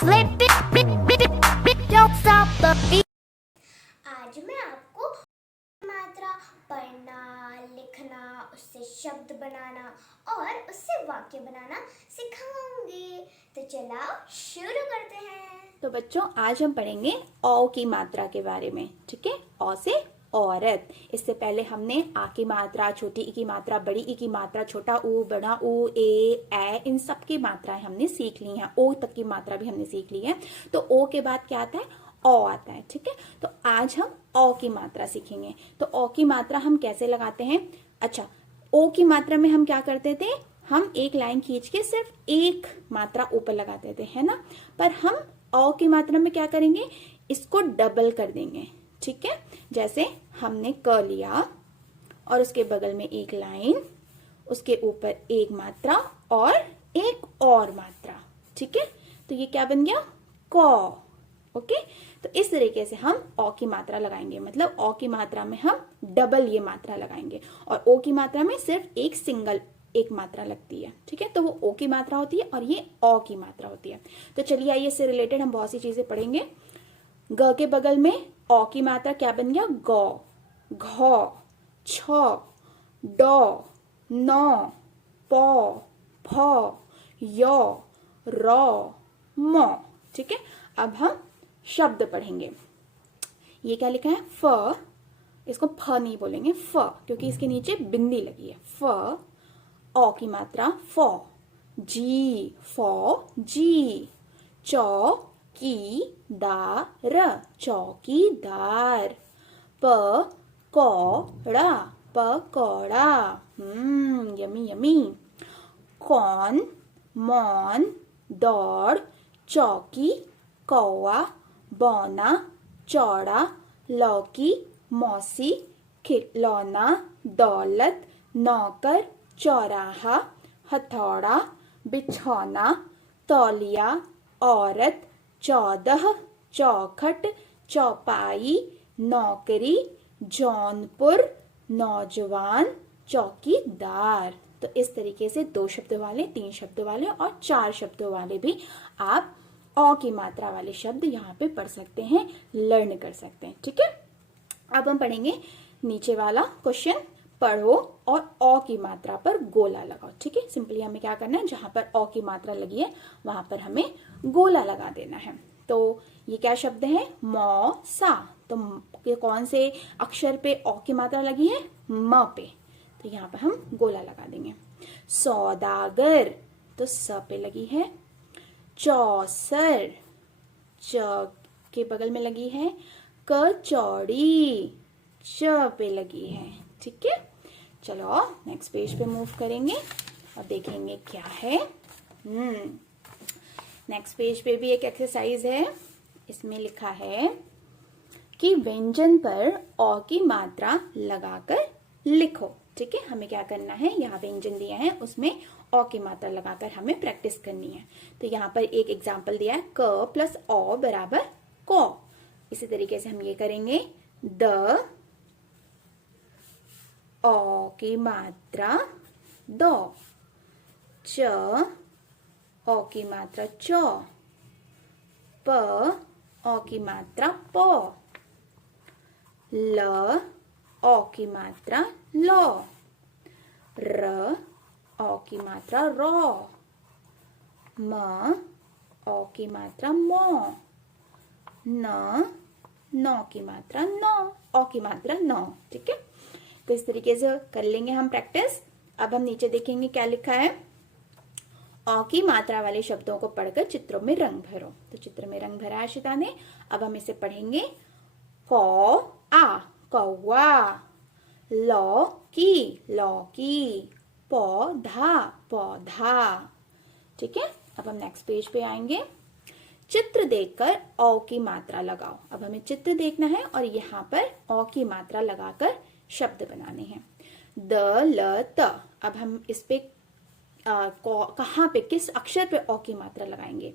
Flip it, don't stop the beat. आज मैं आपको मात्रा पढ़ना, लिखना, उससे शब्द बनाना और उससे वाक्य बनाना सिखाऊंगी। तो चलो शुरू करते हैं। तो बच्चों आज हम पढ़ेंगे औ की मात्रा के बारे में। ठीक है, औ से औरत। इससे पहले हमने आ की मात्रा, छोटी ई की मात्रा, बड़ी ई की मात्रा, छोटा ऊ, बड़ा ऊ, ए इन सब की मात्राएं हमने सीख ली हैं। ओ तक की मात्रा भी हमने सीख ली है। तो ओ के बाद क्या आता है? औ आता है। ठीक है, तो आज हम औ की मात्रा सीखेंगे। तो औ की मात्रा हम कैसे लगाते हैं? अच्छा, ओ की मात्रा में हम क्या करते थे? हम एक लाइन खींच के सिर्फ एक मात्रा ऊपर लगाते थे, है ना। पर हम औ की मात्रा में क्या करेंगे? इसको डबल कर देंगे। ठीक है, जैसे हमने क लिया और उसके बगल में एक लाइन, उसके ऊपर एक मात्रा और एक और मात्रा। ठीक है, तो ये क्या बन गया? क। ओके, तो इस तरीके से हम औ की मात्रा लगाएंगे। मतलब औ की मात्रा में हम डबल ये मात्रा लगाएंगे और ओ की मात्रा में सिर्फ एक सिंगल एक मात्रा लगती है। ठीक है, तो वो ओ की मात्रा होती है और ये औ की मात्रा होती है। तो चलिए आइए, इससे रिलेटेड हम बहुत सी चीजें पढ़ेंगे। ग के बगल में औ की मात्रा क्या बन गया? गौ, घ, छ, ड, न, प, फ, य, र, म। ठीक है, अब हम शब्द पढ़ेंगे। ये क्या लिखा है? फ। इसको फ नहीं बोलेंगे, फ, क्योंकि इसके नीचे बिंदी लगी है। फ। औ की मात्रा फ, जी, फ, जी। चौ की दार, चौकीदार। प कौड़ा, पकौड़ा। Yummy yummy. कौन, मौन, दौड़, चौकी, कौवा, बौना, चौड़ा, लौकी, मौसी, खिलौना, दौलत, नौकर, चौराहा, हथौड़ा, बिछौना, तौलिया, औरत, 14, चौखट, चौपाई, नौकरी, जौनपुर, नौजवान, चौकीदार। तो इस तरीके से 2 शब्द वाले, 3 शब्द वाले और 4 शब्दों वाले भी आप औ की मात्रा वाले शब्द यहाँ पे पढ़ सकते हैं, लर्न कर सकते हैं। ठीक है, अब हम पढ़ेंगे नीचे वाला क्वेश्चन। पढ़ो और औ की मात्रा पर गोला लगाओ। ठीक है, सिंपली हमें क्या करना है? जहां पर औ की मात्रा लगी है वहां पर हमें गोला लगा देना है। तो ये क्या शब्द है? मौसा। तो ये कौन से अक्षर पे औ की मात्रा लगी है? म पे। तो यहाँ पर हम गोला लगा देंगे। सौदागर, तो स पे लगी है। चौसर, च के बगल में लगी है। कचौड़ी, च पे लगी है। ठीक है, चलो नेक्स्ट पेज पे मूव करेंगे और देखेंगे क्या है। नेक्स्ट पेज पे भी एक एक्सरसाइज है। इसमें लिखा है कि व्यंजन पर औ की मात्रा लगाकर लिखो। ठीक है, हमें क्या करना है? यहाँ व्यंजन दिया है, उसमें औ की मात्रा लगाकर हमें प्रैक्टिस करनी है। तो यहाँ पर एक एग्जाम्पल दिया है, क प्लस औ बराबर कौ। इसी तरीके से हम ये करेंगे। द औ की मात्रा दो, च औ की मात्रा चौ, प औ की मात्रा पौ, ल औ की मात्रा लौ, र औ की मात्रा रौ, म औ की मात्रा मौ, न नौ की मात्रा नौ, औ की मात्रा नौ। ठीक है, तो इस तरीके से कर लेंगे हम प्रैक्टिस। अब हम नीचे देखेंगे क्या लिखा है। औ की मात्रा वाले शब्दों को पढ़कर चित्रों में रंग भरो। तो चित्र में रंग भरा है शिता ने। अब हम इसे पढ़ेंगे। कौ आ, कौआ। लौकी, लौकी। पौधा, पौधा। ठीक है, अब हम नेक्स्ट पेज पे आएंगे। चित्र देखकर औ की मात्रा लगाओ। अब हमें चित्र देखना है और यहाँ पर औ की मात्रा लगाकर शब्द बनाने हैं। द ल त। अब हम इस पे कहाँ पे, किस अक्षर पे औ की मात्रा लगाएंगे?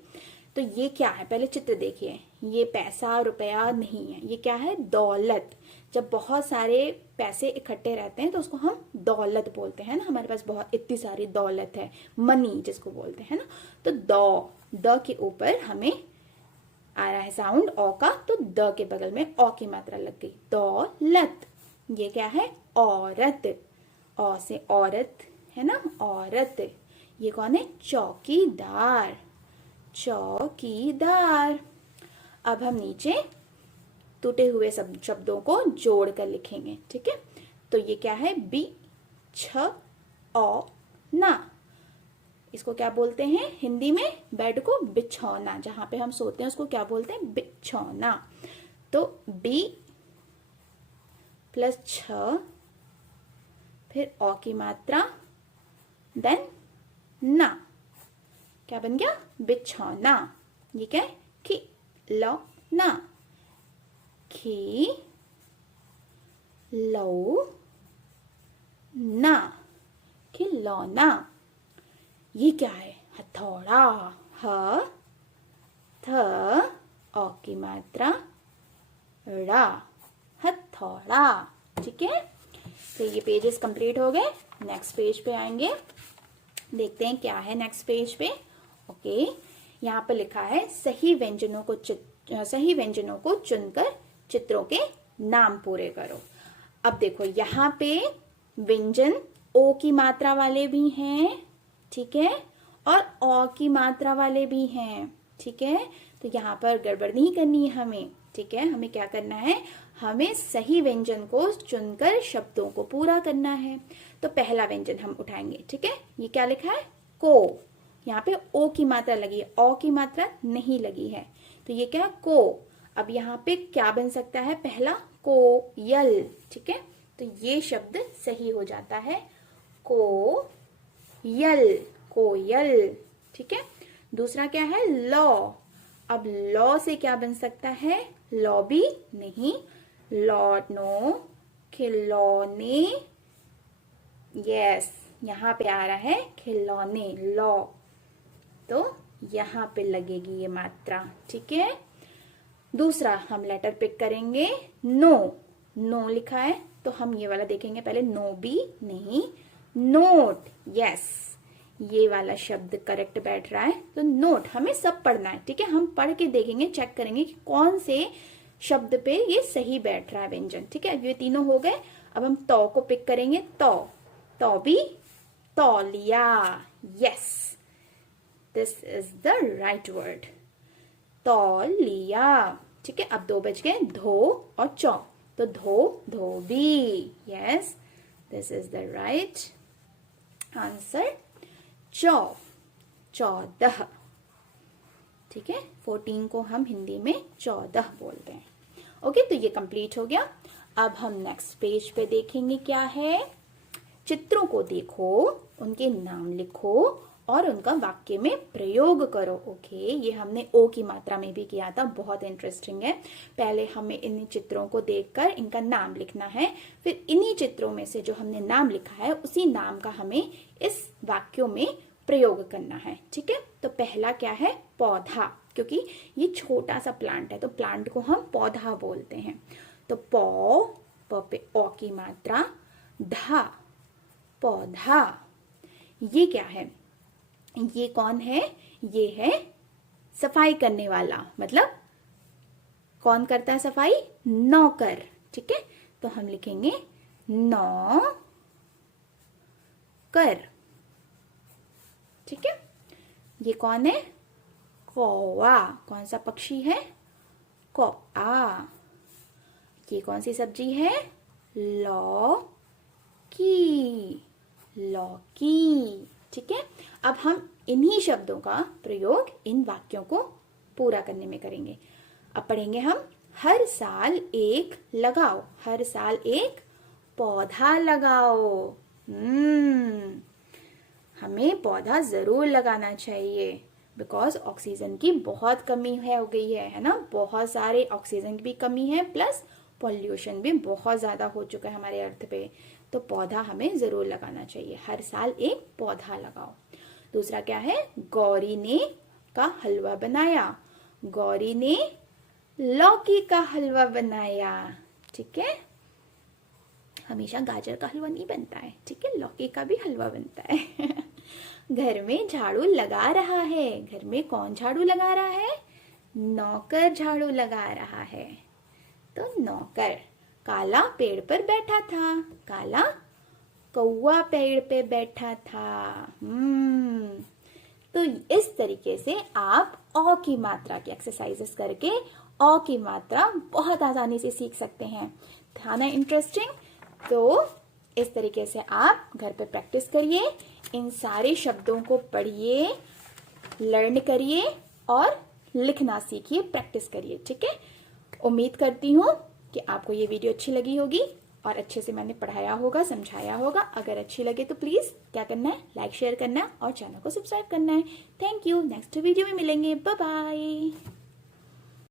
तो ये क्या है? पहले चित्र देखिए। ये पैसा, रुपया नहीं है, ये क्या है? दौलत। जब बहुत सारे पैसे इकट्ठे रहते हैं तो उसको हम दौलत बोलते हैं ना। हमारे पास बहुत इतनी सारी दौलत है, मनी जिसको बोलते हैं ना। तो द के ऊपर हमें आ रहा है साउंड ओ का, तो द के बगल में ओ की मात्रा लग गई, दौलत। ये क्या है? औरत। औ से औरत है ना, औरत। ये कौन है? चौकीदार, चौकीदार। अब हम नीचे टूटे हुए सब शब्दों को जोड़ कर लिखेंगे, ठीक है। तो ये क्या है? बी छ औ ना। इसको क्या बोलते हैं हिंदी में? बेड को बिछौना, जहां पे हम सोते हैं उसको क्या बोलते हैं? बिछौना। तो बी प्लस छ, फिर औ की मात्रा, देन ना, क्या बन गया? बिछौना। ये क्या है? खिलौना, खी लो ना, खिलौना। ये क्या है? हथौड़ा, ह थ औ की मात्रा ड़ा, हथौड़ा, ठीक है। तो ये पेजेस कंप्लीट हो गए। नेक्स्ट पेज पे आएंगे, देखते हैं क्या है नेक्स्ट पेज पे। ओके, यहाँ पे लिखा है सही व्यंजनों को चुनकर चित्रों के नाम पूरे करो। अब देखो यहाँ पे व्यंजन ओ की मात्रा वाले भी हैं, ठीक है, और औ की मात्रा वाले भी हैं, ठीक है। तो यहाँ पर गड़बड़ नहीं करनी है हमें, ठीक है। हमें क्या करना है? हमें सही व्यंजन को चुनकर शब्दों को पूरा करना है। तो पहला व्यंजन हम उठाएंगे, ठीक है। ये क्या लिखा है? को। यहाँ पे ओ की मात्रा लगी है, औ की मात्रा नहीं लगी है, तो ये क्या है? को। अब यहाँ पे क्या बन सकता है? पहला कोयल, ठीक है। तो ये शब्द सही हो जाता है, कोयल, कोयल, ठीक है। दूसरा क्या है? लौ। अब लौ से क्या बन सकता है? लॉबी नहीं, लौटनो, खिलौने, यस, यहाँ पे आ रहा है खिलौने, लौ। तो यहाँ पे लगेगी ये मात्रा, ठीक है। दूसरा हम लेटर पिक करेंगे, नो। नो लिखा है तो हम ये वाला देखेंगे पहले, नो भी नहीं, नोट, यस, ये वाला शब्द करेक्ट बैठ रहा है। तो नोट हमें सब पढ़ना है, ठीक है। हम पढ़ के देखेंगे, चेक करेंगे कि कौन से शब्द पे ये सही बैठ रहा है व्यंजन, ठीक है। ये तीनों हो गए। अब हम तौ को पिक करेंगे, तौ, तौ भी, तौलिया, yes, this is the right word, तौलिया, ठीक है। अब दो बच गए, धो और चौ, तो धो, धोबी, yes, this is the right answer. चौ, 14, ठीक है। 14 को हम हिंदी में 14 बोलते हैं। ओके, तो ये कंप्लीट हो गया। अब हम नेक्स्ट पेज पे देखेंगे क्या है। चित्रों को देखो, उनके नाम लिखो और उनका वाक्य में प्रयोग करो। ओके, ये हमने ओ की मात्रा में भी किया था, बहुत इंटरेस्टिंग है। पहले हमें इन चित्रों को देखकर इनका नाम लिखना है, फिर इन्हीं चित्रों में से जो हमने नाम लिखा है उसी नाम का हमें इस वाक्यों में प्रयोग करना है, ठीक है। तो पहला क्या है? पौधा, क्योंकि ये छोटा सा प्लांट है तो प्लांट को हम पौधा बोलते हैं। तो पौ, प पे ओ की मात्रा, धा, पौधा। ये क्या है? ये कौन है? ये है सफाई करने वाला, मतलब कौन करता है सफाई? नौकर, ठीक है। तो हम लिखेंगे नौ कर, ठीक है। ये कौन है? कौवा, कौन सा पक्षी है? कौआ। ये कौन सी सब्जी है? लौकी, लौकी, ठीक है। अब हम इन्हीं शब्दों का प्रयोग इन वाक्यों को पूरा करने में करेंगे। अब पढ़ेंगे हम, हर साल एक लगाओ, हर साल एक पौधा लगाओ। हमें पौधा जरूर लगाना चाहिए, बिकॉज ऑक्सीजन की बहुत कमी हो गई है ना। बहुत सारे ऑक्सीजन की भी कमी है, प्लस पॉल्यूशन भी बहुत ज्यादा हो चुका है हमारे अर्थ पे। तो पौधा हमें जरूर लगाना चाहिए, हर साल एक पौधा लगाओ। दूसरा क्या है? गौरी ने का हलवा बनाया, गौरी ने लौकी का हलवा बनाया, ठीक है। हमेशा गाजर का हलवा नहीं बनता है, ठीक है, लौकी का भी हलवा बनता है। घर में झाड़ू लगा रहा है, घर में कौन झाड़ू लगा रहा है? नौकर झाड़ू लगा रहा है। तो नौकर। काला पेड़ पर बैठा था। काला कौवा पेड़ पे बैठा था। तो इस तरीके से आप अ की मात्रा की एक्सरसाइजेस करके अ की मात्रा बहुत आसानी से सीख सकते हैं। था ना इंटरेस्टिंग? तो इस तरीके से आप घर पे प्रैक्टिस करिए, इन सारे शब्दों को पढ़िए, लर्न करिए और लिखना सीखिए, प्रैक्टिस करिए। ठीक है, उम्मीद करती हूँ कि आपको ये वीडियो अच्छी लगी होगी और अच्छे से मैंने पढ़ाया होगा, समझाया होगा। अगर अच्छी लगे तो प्लीज क्या करना है, लाइक शेयर करना है और चैनल को सब्सक्राइब करना है। Thank you. नेक्स्ट वीडियो में मिलेंगे। Bye bye.